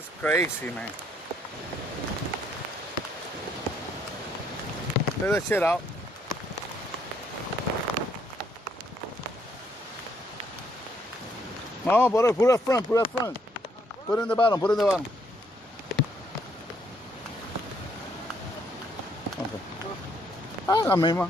is crazy, man. Clear that shit out. No, put it up front, put it up front. Put it in the bottom, put it in the bottom. Okay. Ah, la misma.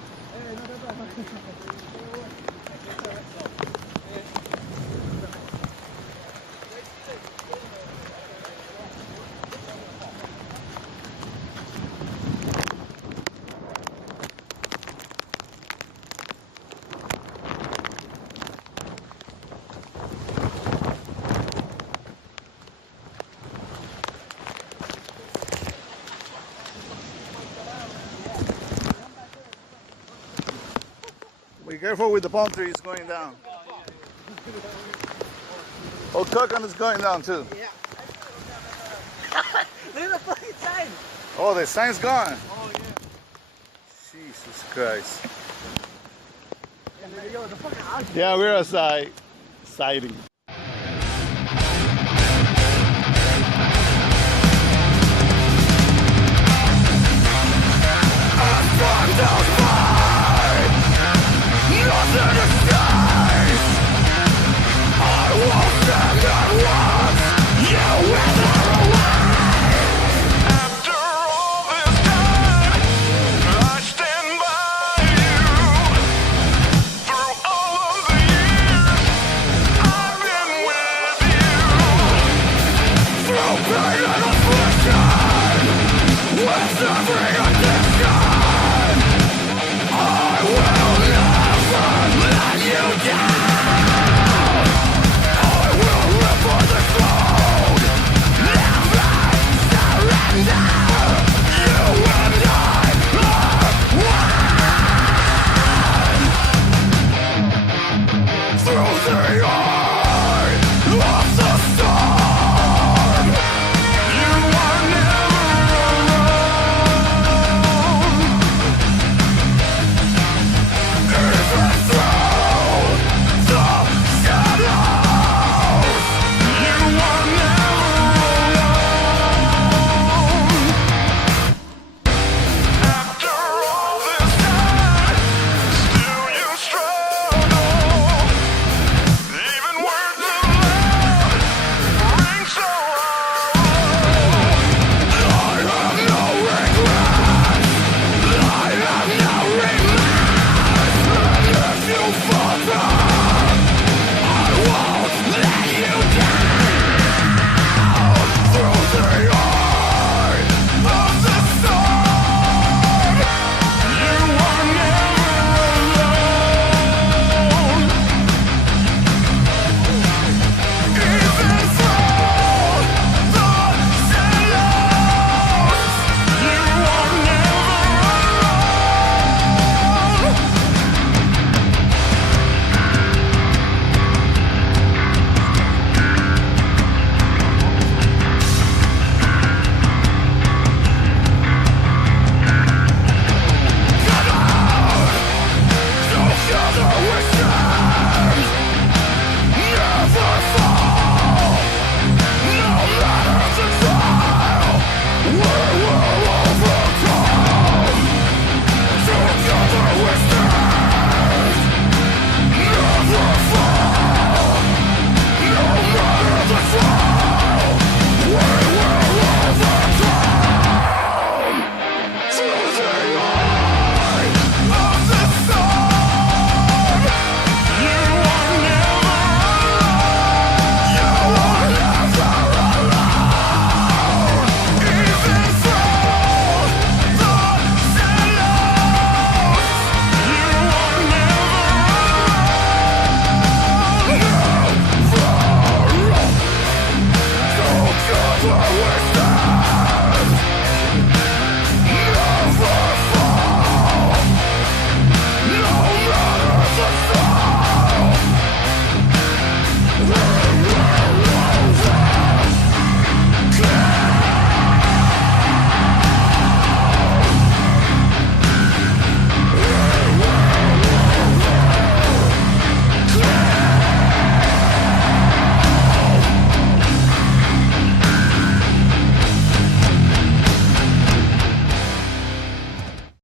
Be careful with the palm trees going down. Oh, Coconut is going down too. Yeah. Look at the fucking sign. Oh, the sign's gone. Oh yeah. Jesus Christ. Yo, the fucking house. Yeah, we're outside. Sighting.